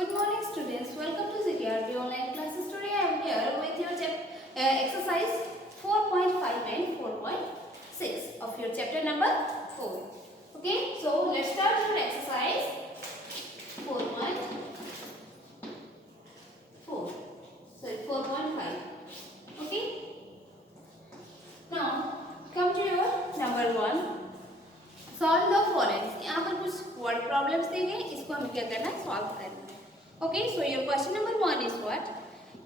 Good morning, students. Welcome to CTRB online classes. Today I am here with your exercise 4.5 and 4.6 of your chapter number 4. Okay, so let's start your exercise 4.4. Sorry, 4.5. Okay. Now come to your number 1. Solve the following. यहाँ पर कुछ word problems दी गई, इसको हमें क्या करना है, सॉल्व करना है। Okay, so your question number 1 is what?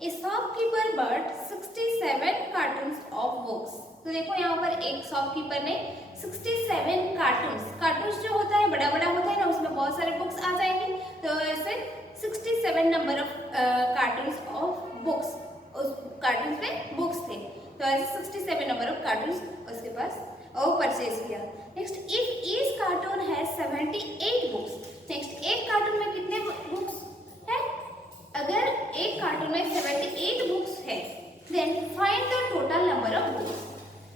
A shopkeeper bird 67 cartoons of books. तो देखो यहाँ पर एक शॉपकीपर ने 67 कार्टून्स जो होता है बड़ा बड़ा होता है ना, उसमें बहुत सारे बुक्स आ जाएंगे, तो ऐसे 67 number of cartoons of books, उस कार्टून्स में बुक्स थे, तो ऐसे 67 नंबर ऑफ कार्टून्स उसके पास और परचेज किया। Next, if each cartoon has 78 books. Next, एक कार्टून में कितने बुक्स है? अगर एक कार्टून में 78 बुक्स है, then find the total number of books.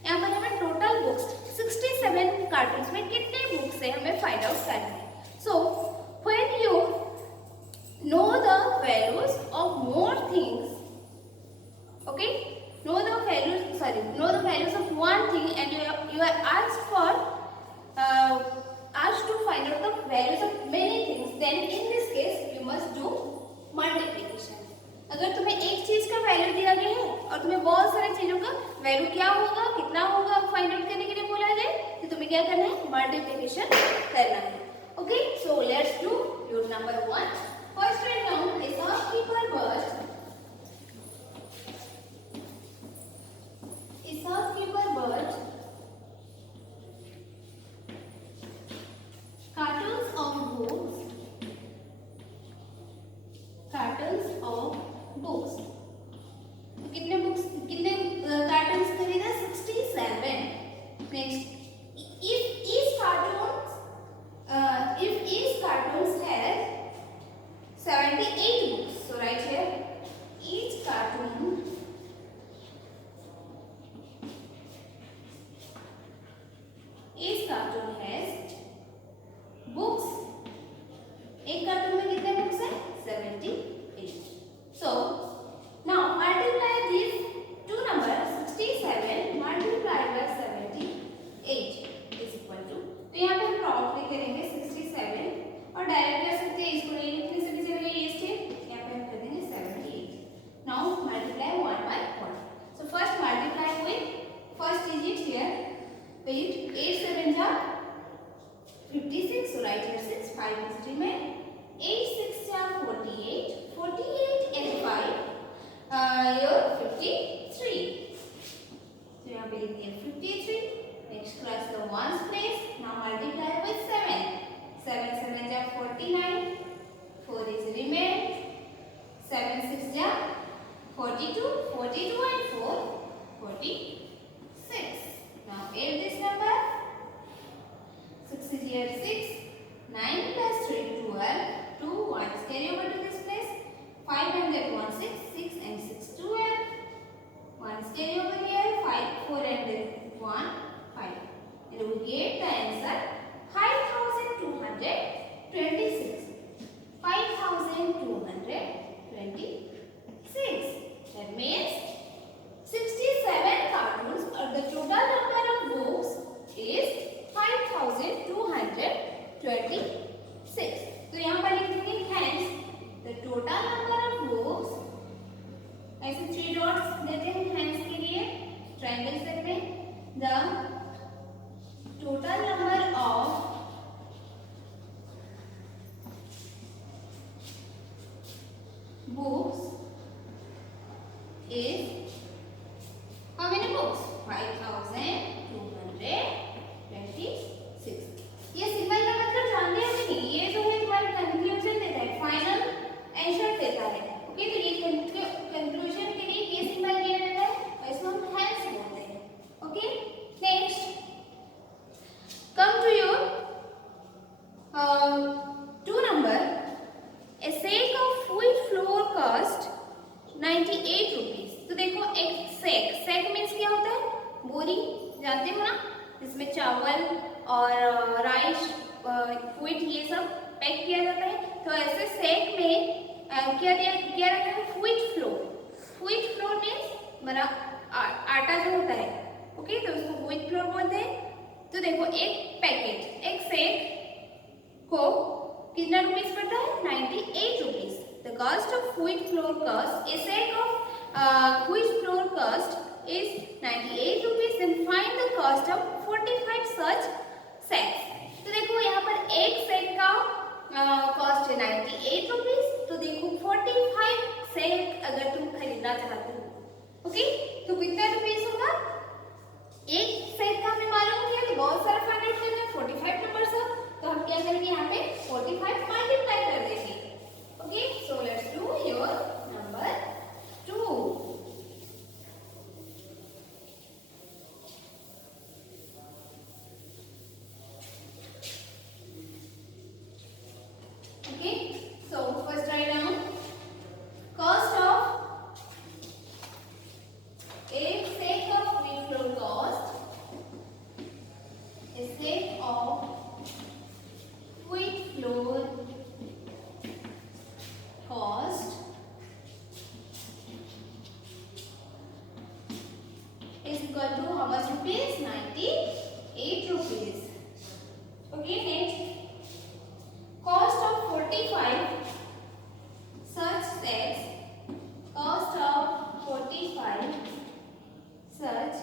यहाँ पर हमें टोटल बुक्स 67 कार्टून्स में कितने बुक्स है हमें फाइंड आउट करना है। So when you know the values of more things, okay, know the values of one thing and you are asked to find out the values of many things, then in this case you must do multiplication. अगर तुम्हें एक चीज का वैल्यू दिया गया है और तुम्हें बहुत सारी चीजों का वैल्यू क्या होगा, कितना होगा, फाइंड आउट करने के लिए बोला जाए, तो तुम्हें क्या करना है, मल्टीप्लिकेशन करना है। Okay, so let's do your number 1. First write down A shopkeeper bird cartons of books. तो कितने कार्टून्स खरीदा? 67. Next, if each cartoons has 78 books, so right here each cartoon has books. एक कार्टून में कितने बुक्स है? 78. So now multiply these two numbers, 67 multiplied by 78 is equal to, तो यहाँ पे हम प्रॉब्लम करेंगे 67 और डायरेक्ट कर सकते हैं, इसको नहीं लिखने से भी चलेगा, ये स्टेप यहाँ पे हम कर देंगे 78. Now multiply one by one. So first multiply with first digit here. 8 7 जा 56, so write here 6, 5 is remain. 8 6 जा 48, 48 and 5 your 53. So यहाँ पे लिख दिया 53. Next cross the ones place. Now multiply with 7. 7 7 जा 49, 4 is remain. 7 6 जा 42, 42 and 4 46. Now add this number. 6 is here 6. 9 plus 3 12. 2 1 is carry over to this place. 5 and that 1 6. 6 and 6 12. 1 is carry over here. 5 4 and that 1 5. And we get the answer 5226. 5226. That means 67 cartoons, or the total number of books is 5226. तो यहाँ पर लिख देंगे hence the total number of books, ऐसे 3 dots देते हैं hence के लिए, triangle set में, the total number of books is how many books? 5226. ये सिंपल का मतलब जानते हैं कि नहीं, ये जो है तुम्हारा कंक्लूजन देता है, फाइनल आंसर देता है। ओके, तो ये कंक्लूजन के लिए ये सिंपल किया जाता है और इसको हम हैंस बोलते हैं। Okay, next come to your 2 number. A sack of wheat flour cost 98 rupees. तो देखो एक सेक मीन्स क्या होता है? बोरी, जानते हो ना, जिसमें चावल और राइस, व्हीट ये सब पैक किया जाता है। तो ऐसे सेक में क्या क्या रखा है, wheat flour. Wheat flour means मेरा आटा जो होता है, ओके, तो उसको व्हीट फ्लोर बोलते हैं। तो देखो एक पैकेट, एक सेक को कितना रुपीस पड़ता है, 98 rupees. The cost of wheat flour cost, a sack of wheat flour cost is 98 rupees. Then find the cost of 45 such sacks. तो देखो यहाँ पर एक सेक का कॉस्ट है 98 रुपीज। तो देखो 45 सेक अगर तुम खरीदना चाहते हो, ओके, तो कितना रुपीस होगा, एक सेट का हमें मालूम है कि बहुत सारा फाइंड करना है, 45 नंबर्स है, तो हम क्या करेंगे, यहाँ पे 45 मल्टीप्लाई कर देंगे। Okay, so let's do your number 2। Okay, so first write down cost of a sack of wheat flour cost, a sack of wheat flour cost is equal to how much rupees, 98 rupees. Okay, next cost of 45 such sets, cost of 45 such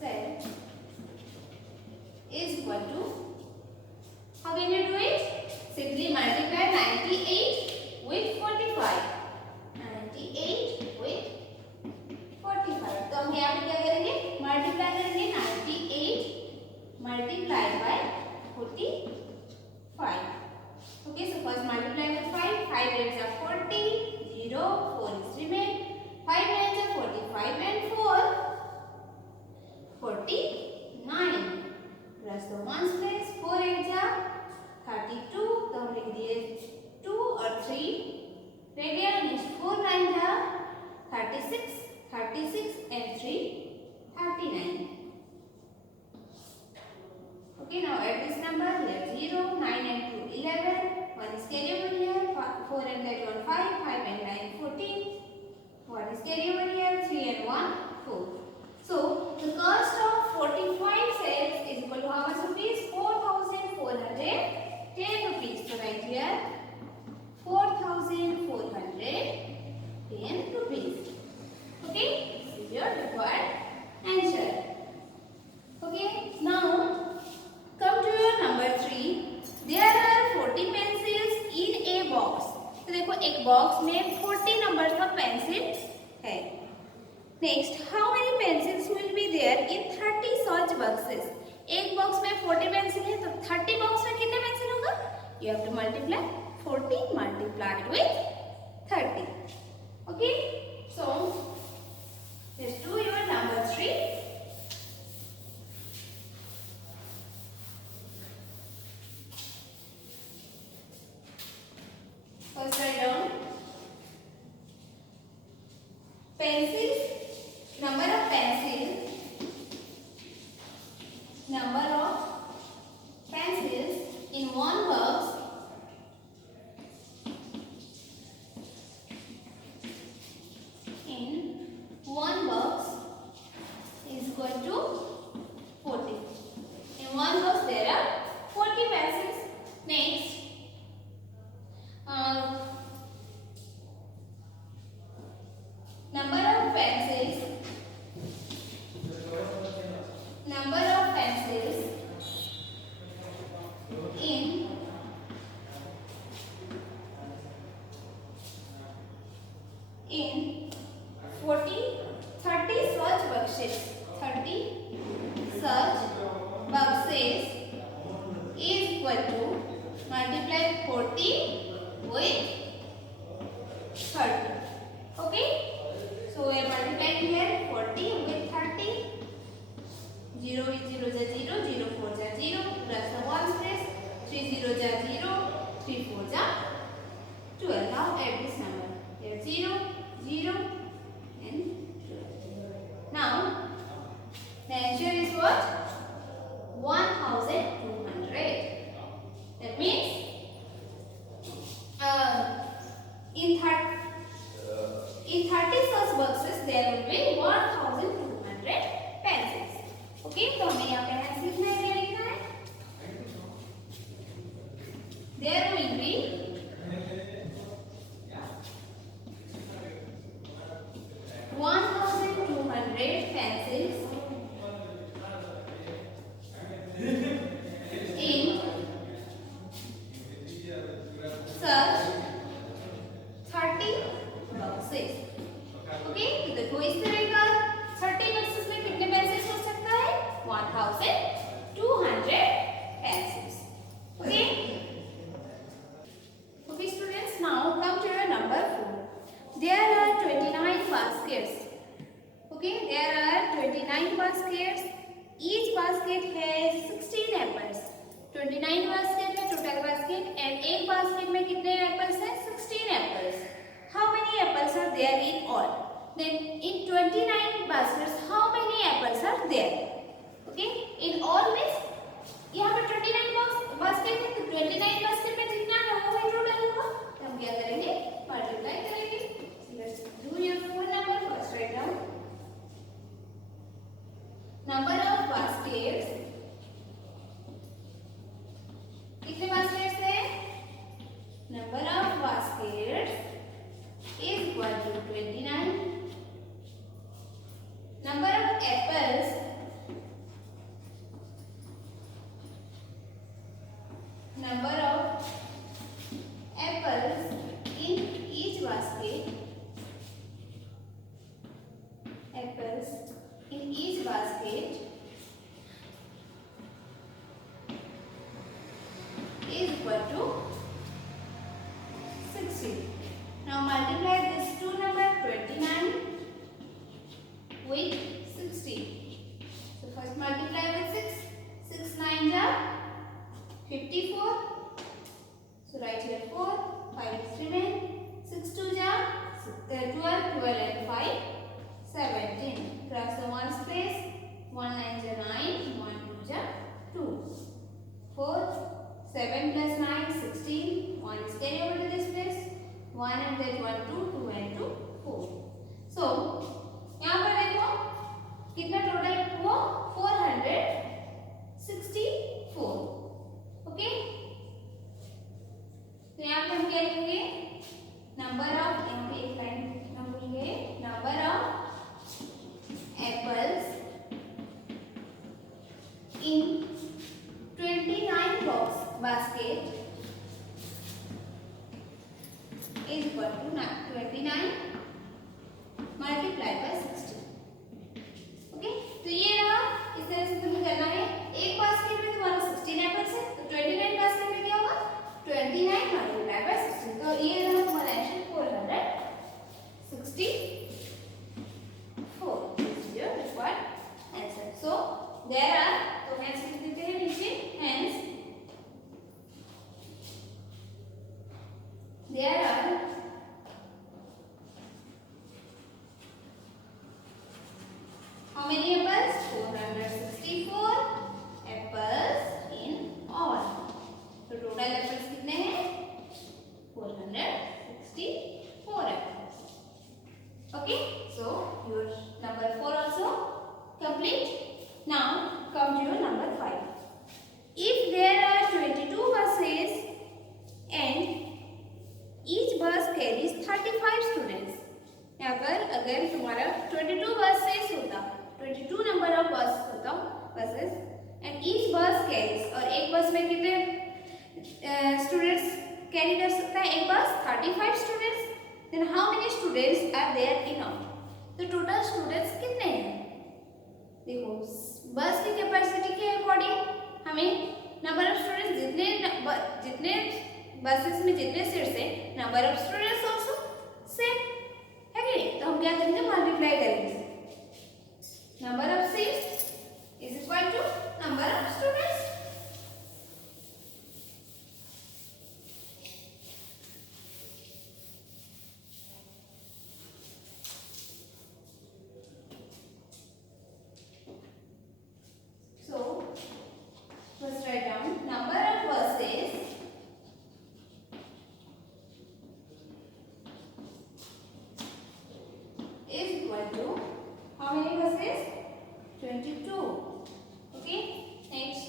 set is equal to, how can you do it, simply multiply 98 with 45, 98 with 45। तो हम यहाँ पे क्या करेंगे, multiply करेंगे 98 multiply by 45। Okay, so first multiply with 5, 5 8s are 40, 0, 4 is remain, 5 9s are 45 and 4, 49, plus the ones place, 4 8s are 32, तो हम लिख दिए 2 और 3, रेडियन नेक्स्ट 4 9s are 36, 36 and 3, 39. Okay, now add this number here, 0, 9 and 2, 11, 1 is carry over here, 4 and that 1, 5, 5 and 9, 14, 1 is carry over here, 3 and 1, 4. So, the cost of 45 sets is equal to how much rupees? 4,410 rupees. So, right here, 4,410 rupees. Okay, this is your required answer. Okay, now come to your number 3. There are 40 pencils in a box. तो देखो एक box में 40 नंबर्स का pencil है। Next, how many pencils will be there in 30 such boxes. एक box में 40 पेंसिल है, तो 30 बॉक्स में कितने पेंसिल होगा, you have to multiply 40 multiplied with 30। Okay, so let's do your number 3। First write down pencils, number of pencils, number of pencils in one box is equal to 40. In one box there are 40 pencils. Next, number of pencils in 30 such boxes. 30 such boxes is equal to, multiply 40 with 30. Okay, so we are multiplying here 40 with 30. 0 with 0 is 0, 0 4 is 0, plus the 1's place, 3 0 is 0, 3 4 is 12. Now add this number here, 0 0 and 12. Now the answer is what, 1200. That means there will be 1200 pencils in such 30 boxes. Okay, तो देखो इस तरह का 30 बॉक्सेस में कितने पेंसिल्स हो सकता है? 1200 pencils. Okay, okay students, now come to your number 4. There are 29 baskets. Okay, there are 29 baskets. Each basket has 16 apples. 29 बास्केट में टोटल बास्केट एंड एक बास्केट में कितने एप्पल्स हैं? 16 apples. How many apples are there in all? Then in 29 baskets, how many apples are there? Okay, in all means यहाँ पे 29 बास्केट है, तो 29 बास्केट में जितना है वो ही टोटल होगा. तो हम क्या करेंगे? मल्टीप्लाई करेंगे. Let's do your full number. First write down number of baskets. कितने बास्केट्स हैं? Number of baskets is equal to 29. Number of apples in each basket. Apples in each basket is equal to 60. Now multiply this two number 29 with 60. So first multiply with 6. 6 9 are 54. So write here 4. 5 is remain. 6 2 are 12. 12 and 5 17. Cross the ones place. 1 9 are 9. 1 2 are 2. 4 7 plus 9 16. 1 is carry over to this place. 1 and then 1 2 2 and 2 4. So यहाँ पर देखो कितना टोटल हुआ? 464. ओके, तो यहाँ पे हम क्या लिखेंगे? नंबर ऑफ, यहाँ पे एक लाइन हम लिखेंगे number of apples in 29 basket is equal to 29 multiplied by 60. ओके, तो ये रहा. इस तरह से तुम्हें करना है. एक बास्केट में तुम्हारा 16 एप्पल्स है, तो 29 बास्केट में क्या होगा? 29 multiplied by 16. तो ये रहा तुम्हारा आंसर 464. This is your required answer. So there are, तो hence लिख देते हैं नीचे. Hence there are how many apples? 464 apples in all. तो टोटल एप्पल्स कितने हैं? 464 apples. Okay, so your number 4 also complete. Now come to your number 5. If there are 22 buses and each bus carries 35 students. यहाँ पर अगर तुम्हारा 22 buses होता, 22 number of bus होता buses and each bus carries, और एक बस में कितने students carry कर सकता है? एक बस 35 students. Then how many students are there in all? तो total students कितने हैं? देखो बस की कैपेसिटी के अकॉर्डिंग हमें नंबर ऑफ स्टूडेंट्स जितने बसेस में जितने सीट्स हैं, number of students also same है कि नहीं? तो हम क्या करेंगे? मल्टीप्लाई करेंगे. Number of seats is equal to number of students. So first write down number of buses is equal to how many buses? 22. Okay, next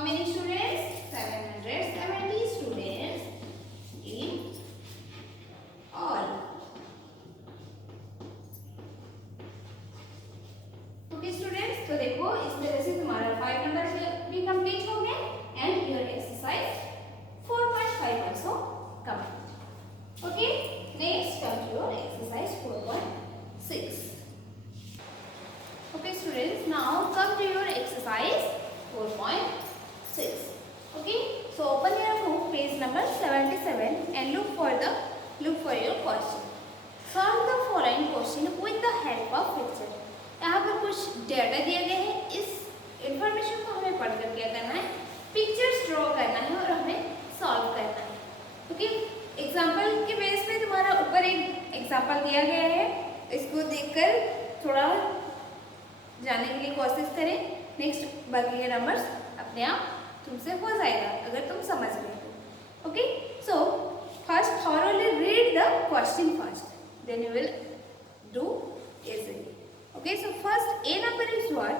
How many students? 770 students in all. Okay students, तो देखो इस तरह से तुम्हारा 5 नंबर भी कंप्लीट हो गया and your exercise 4.5 also complete. Okay, next come to your exercise 4.6. Okay students, now come to your exercise 4.6. Okay, so open your book page number 77 and look for your question. Solve the following question with the help of picture. यहाँ पर कुछ डेटा दिया गया है, इस इंफॉर्मेशन को हमें पढ़कर क्या करना है, पिक्चर्स ड्रॉ करना है और हमें सॉल्व करना है. ओके, एग्जाम्पल के बेस पे तुम्हारा ऊपर एक एग्जाम्पल दिया गया है, इसको देखकर थोड़ा जानने के लिए कोशिश करें. नेक्स्ट बाकी के नंबर्स अपने आप तुमसे हो जाएगा अगर तुम समझ रहे हो. Okay, so first thoroughly read the question first, then you will do easily. Okay, so first A number is what?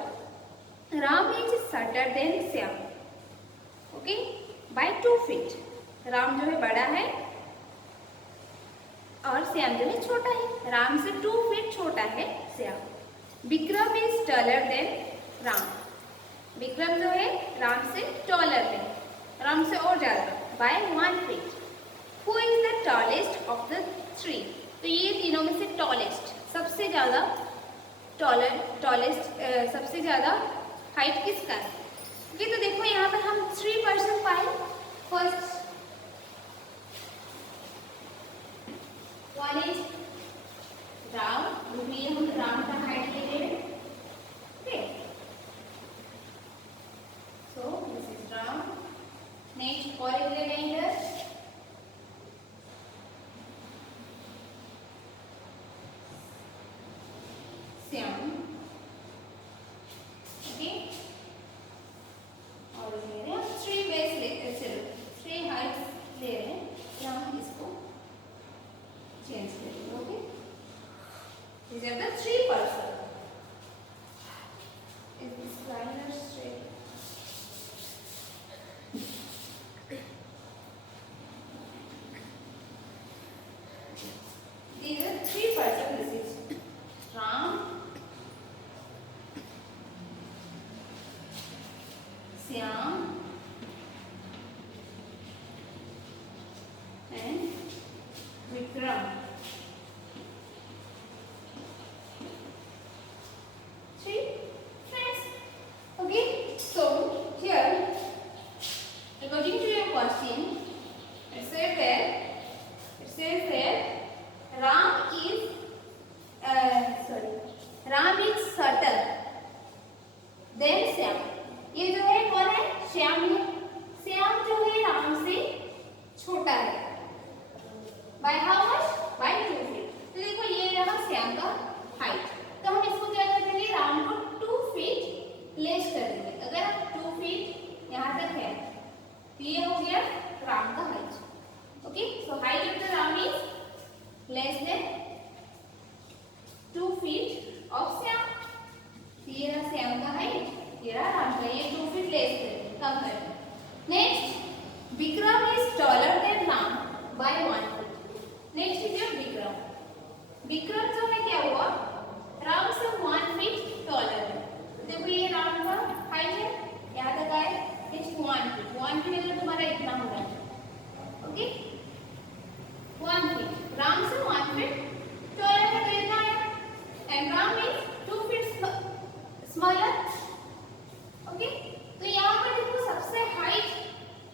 Ram is shorter than Shyam. Okay, by 2 feet. राम जो है बड़ा है और श्याम जो है छोटा है. राम से 2 फीट छोटा है श्याम. Vikram is taller than Ram. विक्रम जो है राम से टॉलर है, राम से और ज्यादा, by 1 feet. Who is the tallest of the three? तो ये तीनों में से टॉलेस्ट, सबसे ज्यादा टॉलेस्ट सबसे ज्यादा हाइट किसका है? ओके, तो देखो यहाँ पर हम 3 पर्सन पाए. फर्स्ट वन इज राम, ये हम राम का हाइट ले रहे हैं. Okay, so this is Ram. नेक्स्ट और एक ले लेंगे श्याम. ओके, और ले रहे हैं 3 बेस ले, चलो 3 हाइट्स ले रहे हैं. हम इसको चेंज करेंगे. Okay, these are the 3 person. Is this line or straight? These are 3 person. This is Ram, Shyam and Vikram. 3 friends. Okay, so here according to your question it says that Ram is Ram is shorter than Shyam. ये जो है कौन है? श्याम है. श्याम जो है राम से छोटा है. By how much? By 2 feet. तो देखो ये रहा श्याम का हाइट. तो हम इसको क्या कर देंगे? राम को 2 फीट लेस कर देंगे. अगर आप 2 फीट यहाँ तक है तो ये हो गया राम का height. Okay, so height of the Ram is less than 2 feet of Shyam. ये रहा श्याम का हाइट, ये रहा राम का. ये 2 फीट लेस करेंगे, कम करेंगे. Next Vikram is taller than Ram by 1 feet. Next is your Vikram. Vikram जो है क्या हुआ? राम से 1 फीट टॉलर है. देखो ये राम का हाइट है, यहाँ तक आए नेक्स्ट 1 फीट. 1 फीट अगर तुम्हारा इतना हो रहा है. ओके, 1 फीट. राम से 1 फीट टॉलर है तो इतना है. एंड राम इज 2 फीट स्मॉलर. ओके, तो यहाँ पर देखो सबसे हाइट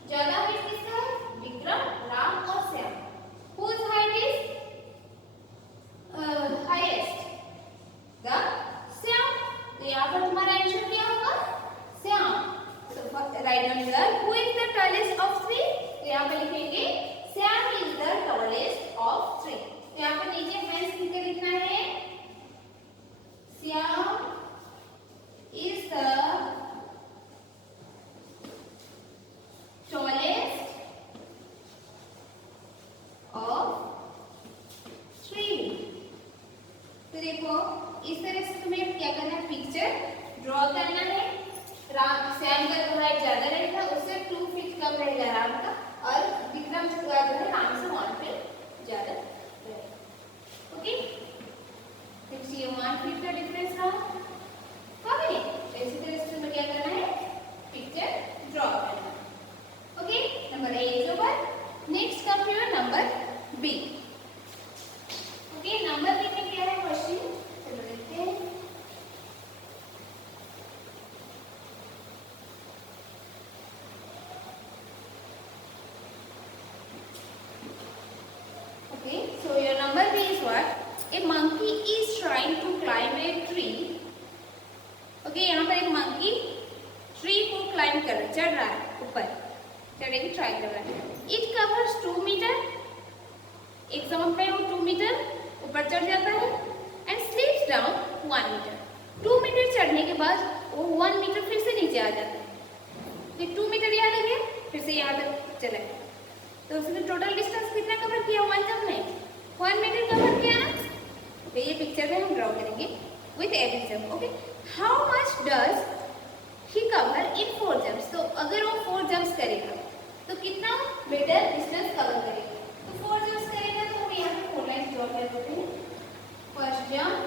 ज्यादा हाइट किसका है? विक्रम, राम और Shyam. Whose height is highest? The Shyam. तो यहाँ पर तुम्हारा आंसर क्या होगा? Shyam. So write down here. Who is the tallest of 3? तो यहाँ पर लिखेंगे Shyam is the tallest of 3. तो यहाँ पर नीचे हैंड्स लिखकर लिखना है Shyam is the tallest of 3. तो देखो इस तरह से तुम्हें क्या करना है? पिक्चर ड्रॉ करना है. राम श्याम का हाइट ज्यादा रहेगा कम रहेगा राम का और विक्रम का जो है राम से 1 फीट ज्यादा रहेगा। ओके, देखिए ये 1 फीट का डिफरेंस रहा, हाँ नहीं, इसी तरह से हमें क्या करना है, पिक्चर ड्रॉ करना है। Okay, number A is over. Next come your number B. Okay, number B में क्या है क्वेश्चन, चलो देखते हैं। Okay, so your number B is what, a monkey is trying to climb a tree. Okay, यहाँ पर एक मंकी ट्री को क्लाइंब कर चढ़ रहा है, ऊपर चढ़ने की ट्राई कर रहा है। इट कवर्स 2 मीटर, एक समय पे वो 2 मीटर ऊपर चढ़ जाता है and slips down 1 meter. 2 meter चढ़ने के बाद वो 1 मीटर फिर से नीचे आ जाता है। फिर 2 मीटर यहाँ लगे, फिर से यहाँ तक चला गया, तो उसने टोटल डिस्टेंस कितना कवर किया, 1 जंप में 1 मीटर कवर किया। तो ये पिक्चर में हम ड्रॉ करेंगे with every jump. Okay, how much does he cover in 4 जंप्स। तो अगर वो 4 जंप्स करेगा तो कितना मीटर डिस्टेंस कवर करेगा, तो 4 जंप्स करेगा तो हम यहाँ पे 4 लाइन्स ड्रॉ कर देते हैं। First jump,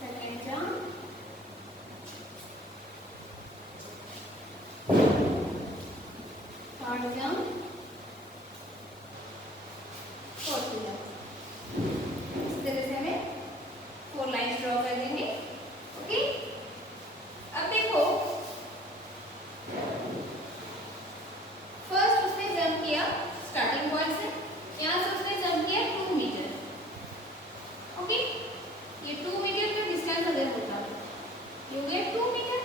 second jump, third jump, fourth jump. इस तरह से हमें 4 लाइन्स ड्रॉ कर देंगे। ओके, अब देखो फर्स्ट उसने जंप किया स्टार्टिंग पॉइंट से, यहाँ से उसने जंप किया 2 मीटर। ओके, ये 2 मीटर का डिस्टेंस अगर होता ये हो गया 2 मीटर,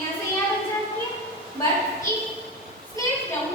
यहाँ से यहाँ तक जंप किया, but it slips down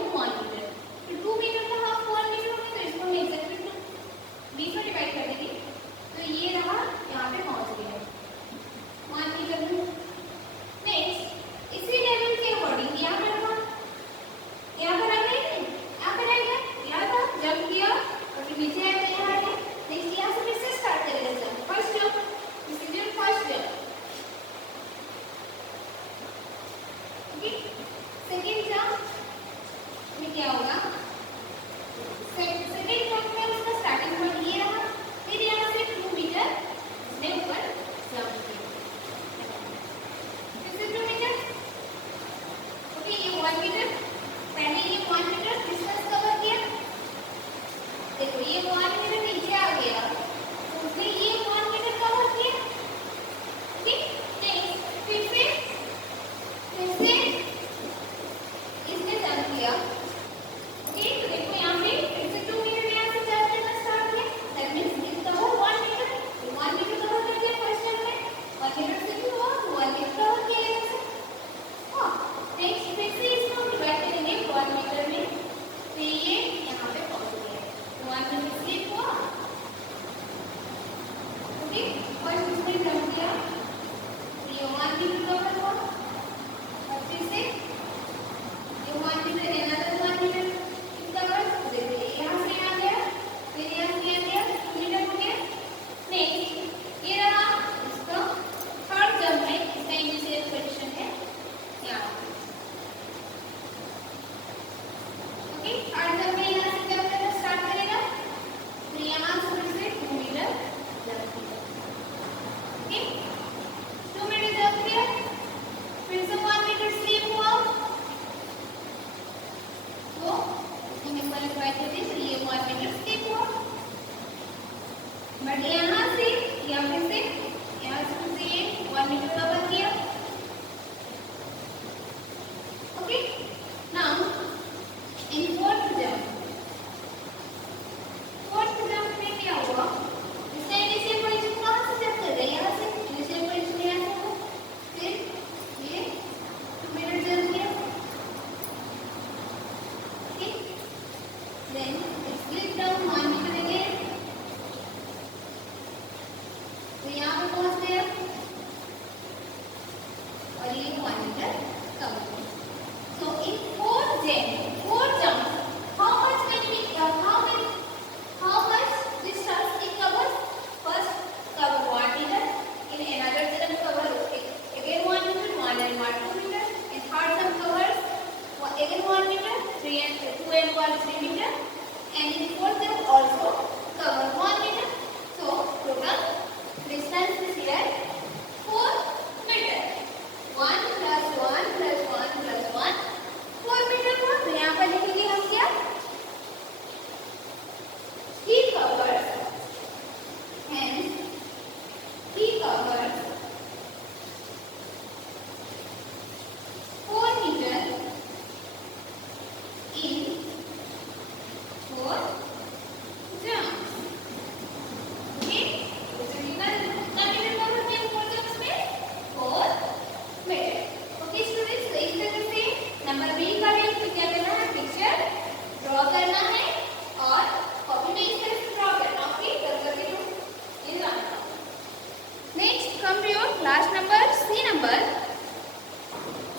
to your last number, C number.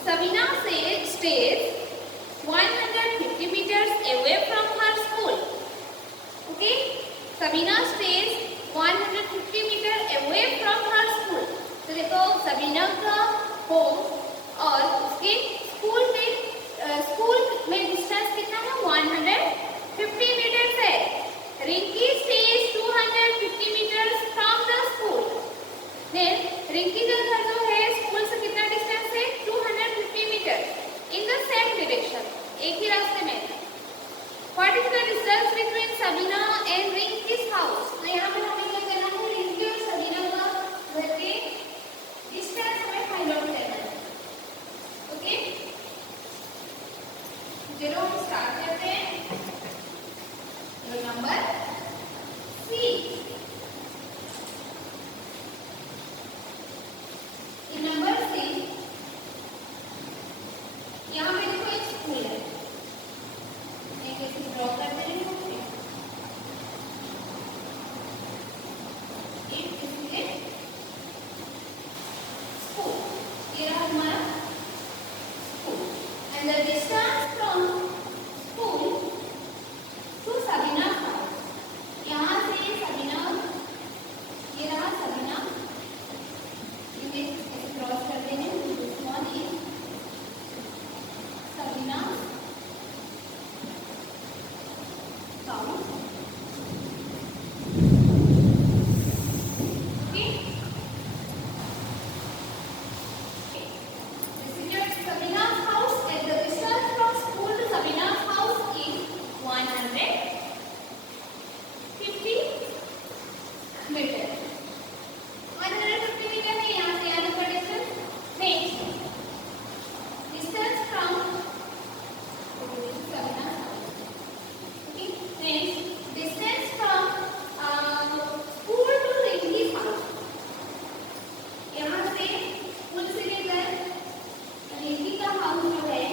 Sabina stays 150 meters away from her school. Okay, Sabina stays 150 meter away from her school. तो देखो सबीना का होम और उसके स्कूल में डिस्टेंस कितना है? 150 मीटर्स है. रिंकी stays 250 meters from the school. Then Rinki का घर जो है स्कूल से कितना डिस्टेंस है? 250 metre in the same direction. एक ही रास्ते में. What is the distance between Sabina and Rinky's house? तो यहाँ पे हमें क्या करना है? रिंकी और सबीना का घर के डिस्टेंस हमें फाइंड आउट करना है. ओके, चलो हम स्टार्ट करते हैं. Number C. नंबर सी, यहाँ पे देखो एक स्कूल है. मैं कैसे ड्रॉ कर दे रही हूँ. स्कूल, ये रहा हमारा school. And the distance from school to Sabina house. यहाँ से सबीना, ये रहा सबीना, ये क्रॉस कर देंगे. This one is Sabina house. Okay, this is your Sabina house and the distance from school to Sabina house is 150 meter. 150 meter है यहाँ से आने का distance. Next distance from Sabina. Okay, next distance from school to Rinki's house. यहाँ से स्कूल से लेकर रिंकी का हाउस जो है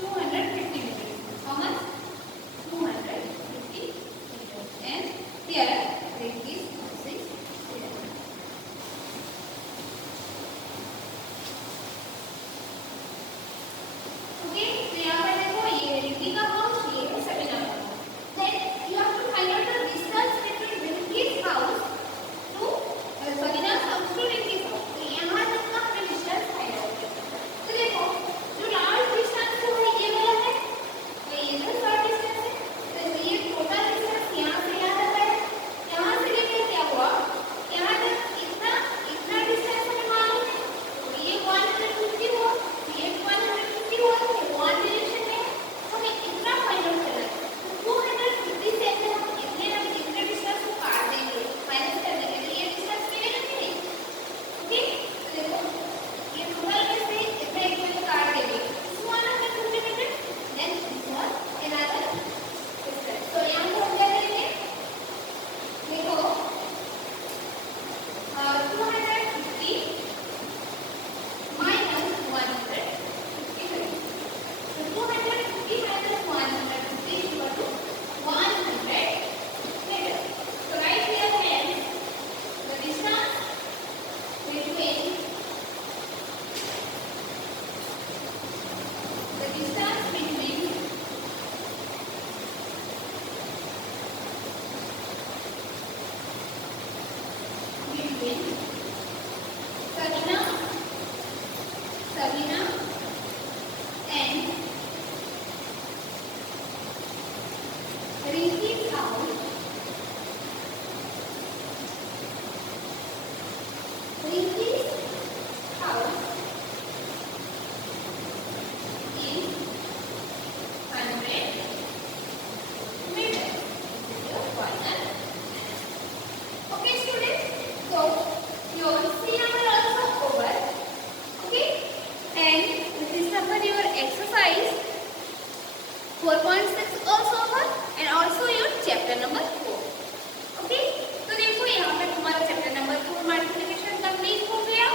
250 meters. How much? 250 meters. And here Rinky's house is here. Okay, तो यहाँ पर देखो ये रिंकी का हाउस, ये है सबीना का house. Then you have to find out the distance between Rinky's house to Sabina's house to Rinky's house. तो यहाँ तक का हमें डिस्टेंस फाइंड आउट करना है. तो देखो जो लास्ट डिस्टेंस जो है ये वाला है, तो ये जो शॉर्ट डिस्टेंस है. तो ये टोटल डिस्टेंस यहाँ से यहाँ तक है. यहाँ से लेकर क्या हुआ, यहाँ तक इतना डिस्टेंस हमें मालूम है. तो ये 150 हुआ, ये 150 हुआ. वन डायरेक्शन में हमें इतना फाइंड आउट करना है. तो 250 से अगर हम इतने डिस्टेंस को काट देंगे माइनस करने के लिए, ये डिस्टेंस मिलेगा कि नहीं? ओके, तो देखो ये टोटल में से इतना एक में काट देंगे. This one 150 meter, then this one another distance. तो यहाँ पे हम क्या करेंगे? देखो 250 माइनस 150 करेंगे. So 250 minus 150 is equal to 100 meters. So right here hence the distance between Sabina and Rinky's house. Rinky's house is 100 meters. Your final. Okay, students. So your C number also over. Okay, and this is number your exercise 4.6 also over, and also your chapter number 4. Okay, तो देखो यहाँ पे तुम्हारा chapter number 4 multiplication complete हो गया.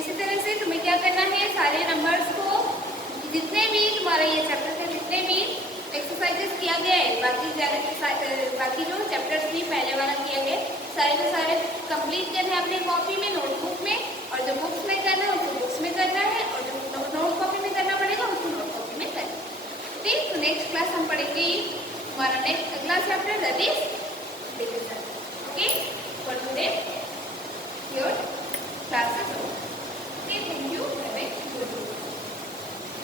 इसी तरह से तुम्हें क्या करना है, सारे नंबर्स को जितने भी तुम्हारा ये चैप्टर के जितने भी एक्सरसाइज एनालिसिस किया गया है, बाकी जो चैप्टर्स भी पहले वाला किया गया है सारे के सारे कंप्लीट करना है अपने कॉपी में, नोटबुक में, और जो बुक्स में करना है उसको बुक्स में करना है, और जो नोट कॉपी में करना पड़ेगा उसको नोट कॉपी में करना है। ठीक, तो नेक्स्ट क्लास हम पढ़ेंगे हमारा नेक्स्ट अगला chapter that is division. Okay.